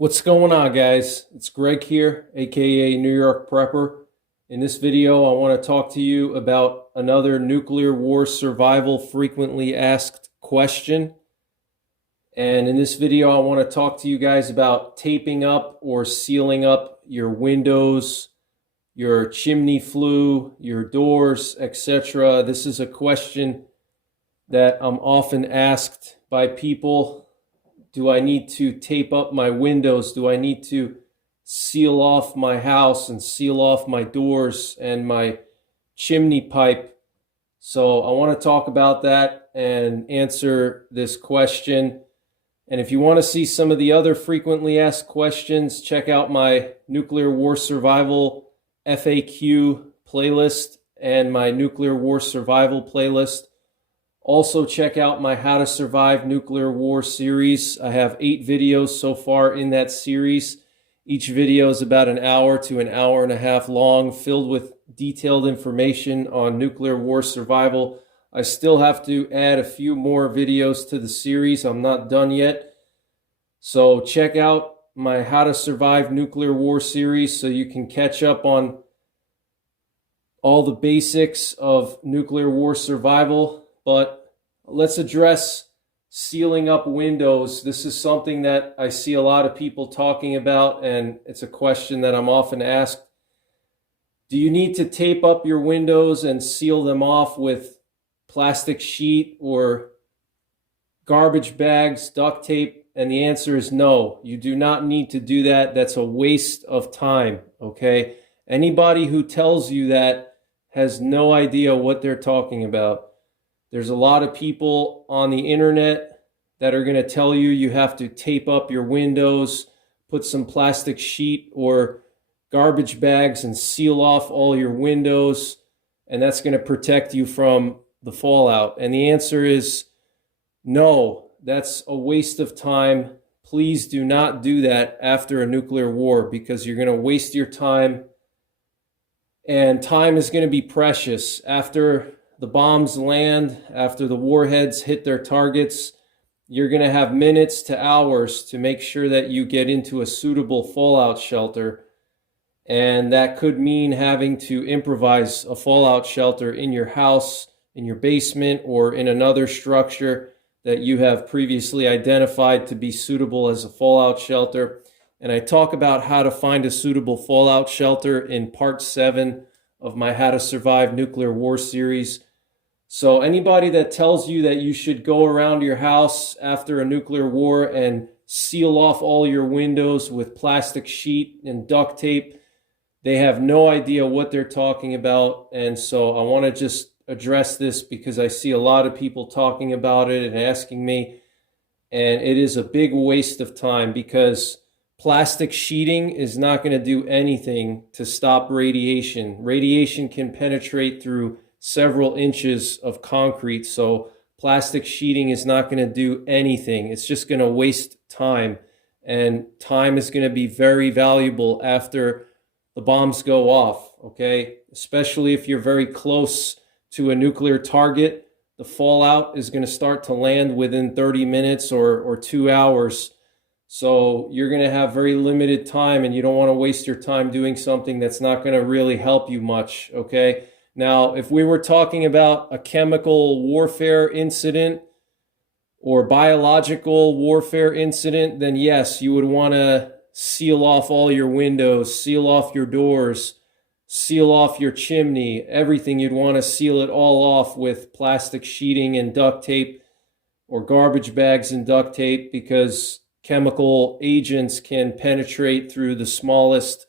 What's going on, guys? It's Greg here, aka NYPrepper. In this video, I want to talk to you about another nuclear war survival frequently asked question. And in this video, I want to talk to you guys about taping up or sealing up your windows, your chimney flue, your doors, etc. This is a question that I'm often asked by people. Do I need to tape up my windows? Do I need to seal off my house and seal off my doors and my chimney pipe? So I want to talk about that and answer this question. And if you want to see some of the other frequently asked questions, check out my nuclear war survival FAQ playlist and my nuclear war survival playlist. Also, check out my How to Survive Nuclear War series. I have 8 videos so far in that series. Each video is about an hour to an hour and a half long, filled with detailed information on nuclear war survival. I still have to add a few more videos to the series. I'm not done yet. So check out my How to Survive Nuclear War series so you can catch up on all the basics of nuclear war survival. But let's address sealing up windows. This is something that I see a lot of people talking about, and it's a question that I'm often asked. Do you need to tape up your windows and seal them off with plastic sheet or garbage bags, duct tape? And the answer is no. You do not need to do that. That's a waste of time, okay? Anybody who tells you that has no idea what they're talking about. There's a lot of people on the internet that are going to tell you you have to tape up your windows, put some plastic sheet or garbage bags and seal off all your windows, and that's going to protect you from the fallout. And the answer is no, that's a waste of time. Please do not do that after a nuclear war, because you're going to waste your time, and time is going to be precious. After the bombs land, after the warheads hit their targets, you're going to have minutes to hours to make sure that you get into a suitable fallout shelter. And that could mean having to improvise a fallout shelter in your house, in your basement, or in another structure that you have previously identified to be suitable as a fallout shelter. And I talk about how to find a suitable fallout shelter in part 7 of my How to Survive Nuclear War series. So anybody that tells you that you should go around your house after a nuclear war and seal off all your windows with plastic sheet and duct tape, they have no idea what they're talking about. And so I want to just address this because I see a lot of people talking about it and asking me, and it is a big waste of time, because plastic sheeting is not going to do anything to stop radiation. Radiation can penetrate through several inches of concrete, so plastic sheeting is not going to do anything. It's just going to waste time, and time is going to be very valuable after the bombs go off, okay? Especially if you're very close to a nuclear target, the fallout is going to start to land within 30 minutes or 2 hours. So you're going to have very limited time, and you don't want to waste your time doing something that's not going to really help you much, okay? Now, if we were talking about a chemical warfare incident or biological warfare incident, then yes, you would want to seal off all your windows, seal off your doors, seal off your chimney, everything. You'd want to seal it all off with plastic sheeting and duct tape or garbage bags and duct tape, because chemical agents can penetrate through the smallest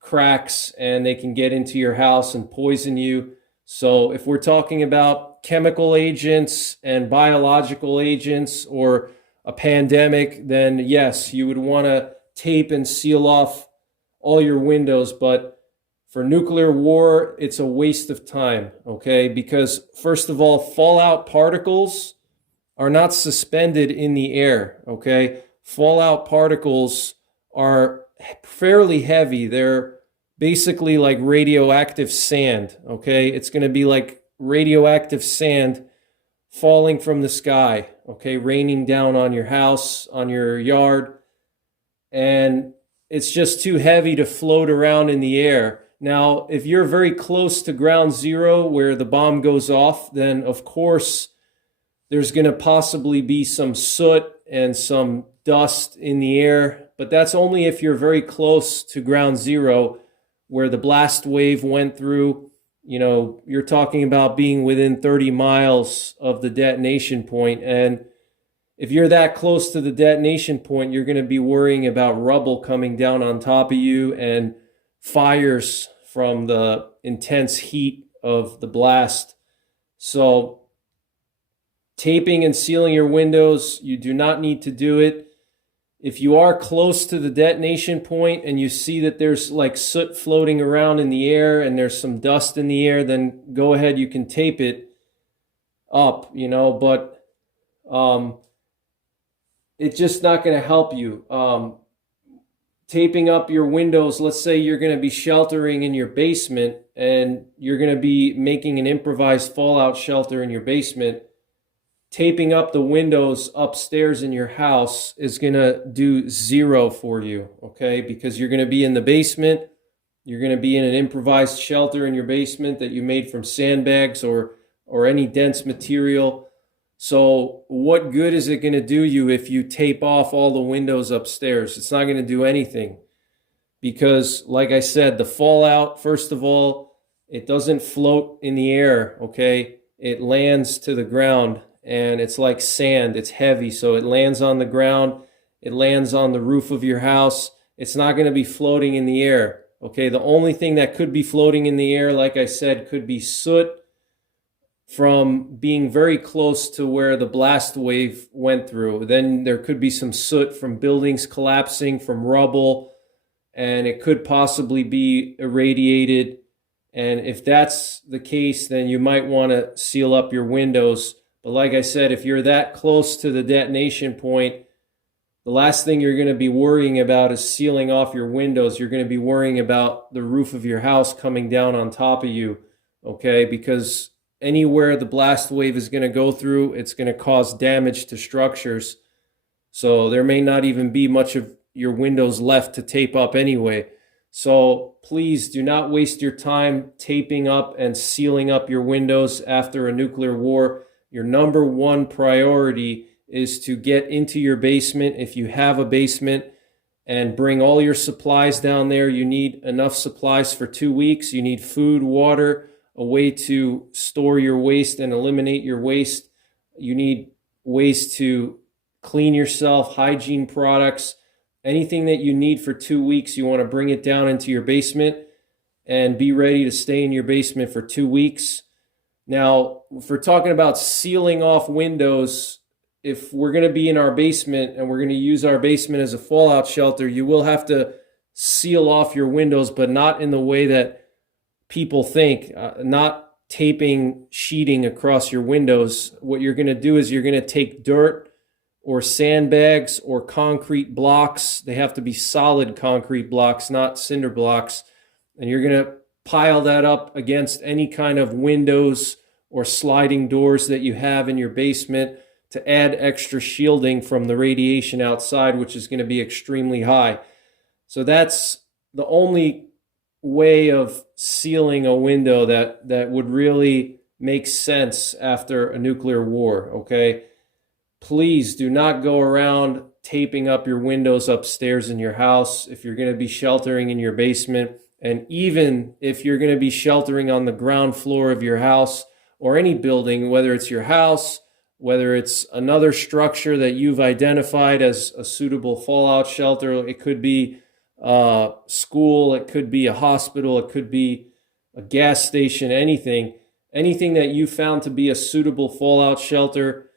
cracks and they can get into your house and poison you. So if we're talking about chemical agents and biological agents or a pandemic, then yes, you would want to tape and seal off all your windows. But for nuclear war, it's a waste of time, okay? Because first of all, fallout particles are not suspended in the air, okay? Fallout particles are fairly heavy. They're basically like radioactive sand, okay? It's going to be like radioactive sand falling from the sky, okay, raining down on your house, on your yard. and it's just too heavy to float around in the air. Now, if you're very close to ground zero where the bomb goes off, then of course there's going to possibly be some soot and some dust in the air, but that's only if you're very close to ground zero where the blast wave went through. You know, you're talking about being within 30 miles of the detonation point, and if you're that close to the detonation point, you're going to be worrying about rubble coming down on top of you and fires from the intense heat of the blast. So taping and sealing your windows, you do not need to do it. If you are close to the detonation point and you see that there's like soot floating around in the air and there's some dust in the air, then go ahead, you can tape it up, you know, but it's just not going to help you. Taping up your windows, let's say you're going to be sheltering in your basement and you're going to be making an improvised fallout shelter in your basement. Taping up the windows upstairs in your house is going to do zero for you, okay? Because you're going to be in the basement. You're going to be in an improvised shelter in your basement that you made from sandbags or any dense material. So what good is it going to do you if you tape off all the windows upstairs? It's not going to do anything because, like I said, the fallout, first of all, it doesn't float in the air, okay? It lands to the ground, and it's like sand. It's heavy, so it lands on the ground. It lands on the roof of your house. It's not going to be floating in the air, okay? The only thing that could be floating in the air, like I said, could be soot from being very close to where the blast wave went through. Then there could be some soot from buildings collapsing, from rubble, and it could possibly be irradiated. And if that's the case, then you might want to seal up your windows. But like I said, if you're that close to the detonation point, the last thing you're going to be worrying about is sealing off your windows. You're going to be worrying about the roof of your house coming down on top of you, okay? Because anywhere the blast wave is going to go through, it's going to cause damage to structures. So there may not even be much of your windows left to tape up anyway. So please do not waste your time taping up and sealing up your windows after a nuclear war. Your number one priority is to get into your basement, if you have a basement, and bring all your supplies down there. You need enough supplies for 2 weeks. You need food, water, a way to store your waste and eliminate your waste. You need ways to clean yourself, hygiene products, anything that you need for 2 weeks. You want to bring it down into your basement and be ready to stay in your basement for 2 weeks. Now, if we're talking about sealing off windows, if we're going to be in our basement and we're going to use our basement as a fallout shelter, you will have to seal off your windows, but not in the way that people think, not taping sheeting across your windows. What you're going to do is you're going to take dirt or sandbags or concrete blocks. They have to be solid concrete blocks, not cinder blocks. And you're going to pile that up against any kind of windows or sliding doors that you have in your basement to add extra shielding from the radiation outside, which is going to be extremely high. So that's the only way of sealing a window that would really make sense after a nuclear war, okay? Please do not go around taping up your windows upstairs in your house if you're going to be sheltering in your basement. And even if you're going to be sheltering on the ground floor of your house or any building, whether it's your house, whether it's another structure that you've identified as a suitable fallout shelter, it could be school, it could be a hospital, it could be a gas station, anything that you found to be a suitable fallout shelter,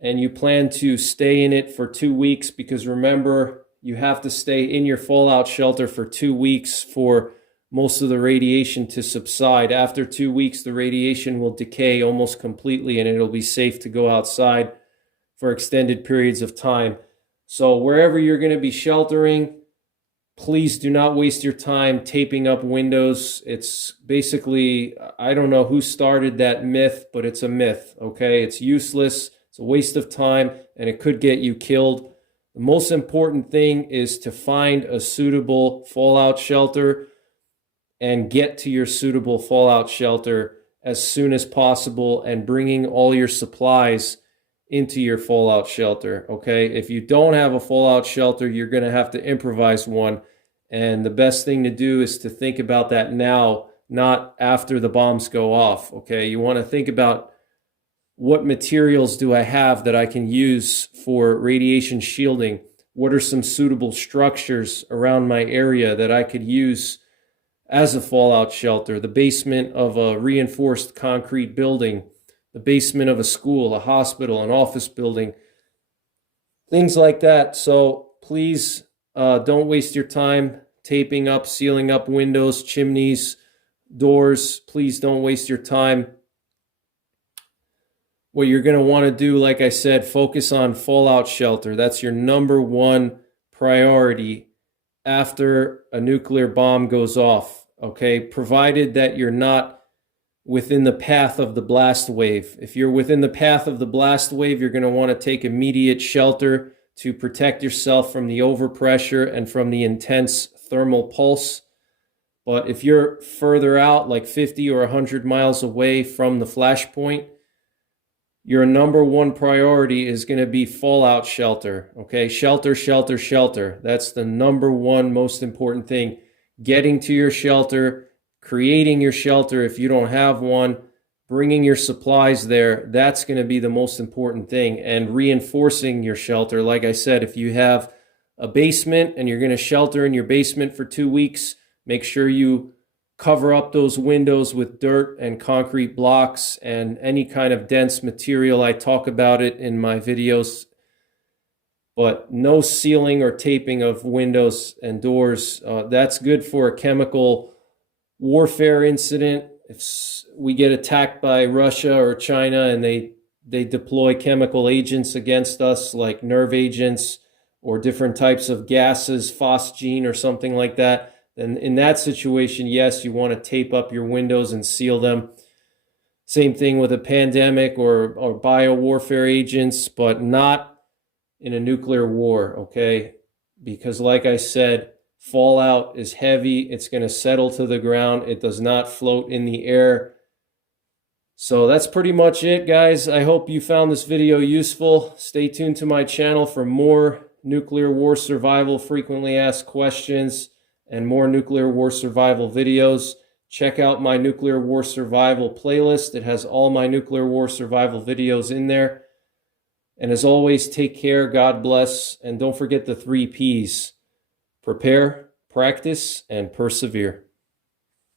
and you plan to stay in it for 2 weeks, because remember, you have to stay in your fallout shelter for 2 weeks for most of the radiation to subside. After 2 weeks, the radiation will decay almost completely, and it'll be safe to go outside for extended periods of time. So wherever you're going to be sheltering, please do not waste your time taping up windows. It's basically, I don't know who started that myth, but it's a myth, okay? It's useless, it's a waste of time, and it could get you killed. The most important thing is to find a suitable fallout shelter and get to your suitable fallout shelter as soon as possible, and bringing all your supplies into your fallout shelter, okay? If you don't have a fallout shelter, you're going to have to improvise one. And the best thing to do is to think about that now, not after the bombs go off, okay? You want to think about, what materials do I have that I can use for radiation shielding? What are some suitable structures around my area that I could use as a fallout shelter? The basement of a reinforced concrete building, the basement of a school, a hospital, an office building, things like that. So please don't waste your time taping up, sealing up windows, chimneys, doors. Please don't waste your time. What you're going to want to do, like I said, focus on fallout shelter. That's your number one priority after a nuclear bomb goes off, okay? Provided that you're not within the path of the blast wave. If you're within the path of the blast wave, you're going to want to take immediate shelter to protect yourself from the overpressure and from the intense thermal pulse. But if you're further out, like 50 or 100 miles away from the flashpoint, your number one priority is going to be fallout shelter, okay? Shelter, shelter, shelter. That's the number one most important thing. Getting to your shelter, creating your shelter if you don't have one, bringing your supplies there, that's going to be the most important thing. And reinforcing your shelter. Like I said, if you have a basement and you're going to shelter in your basement for 2 weeks, make sure you cover up those windows with dirt and concrete blocks and any kind of dense material. I talk about it in my videos, but no sealing or taping of windows and doors. That's good for a chemical warfare incident. If we get attacked by Russia or China and they deploy chemical agents against us, like nerve agents or different types of gases, phosgene or something like that, then in that situation, yes, you want to tape up your windows and seal them. Same thing with a pandemic or biowarfare agents, but not in a nuclear war, okay? Because like I said, fallout is heavy. It's going to settle to the ground. It does not float in the air. So that's pretty much it, guys. I hope you found this video useful. Stay tuned to my channel for more nuclear war survival frequently asked questions and more nuclear war survival videos. Check out my nuclear war survival playlist. It has all my nuclear war survival videos in there. And as always, take care, God bless, and don't forget the 3 Ps: prepare, practice, and persevere.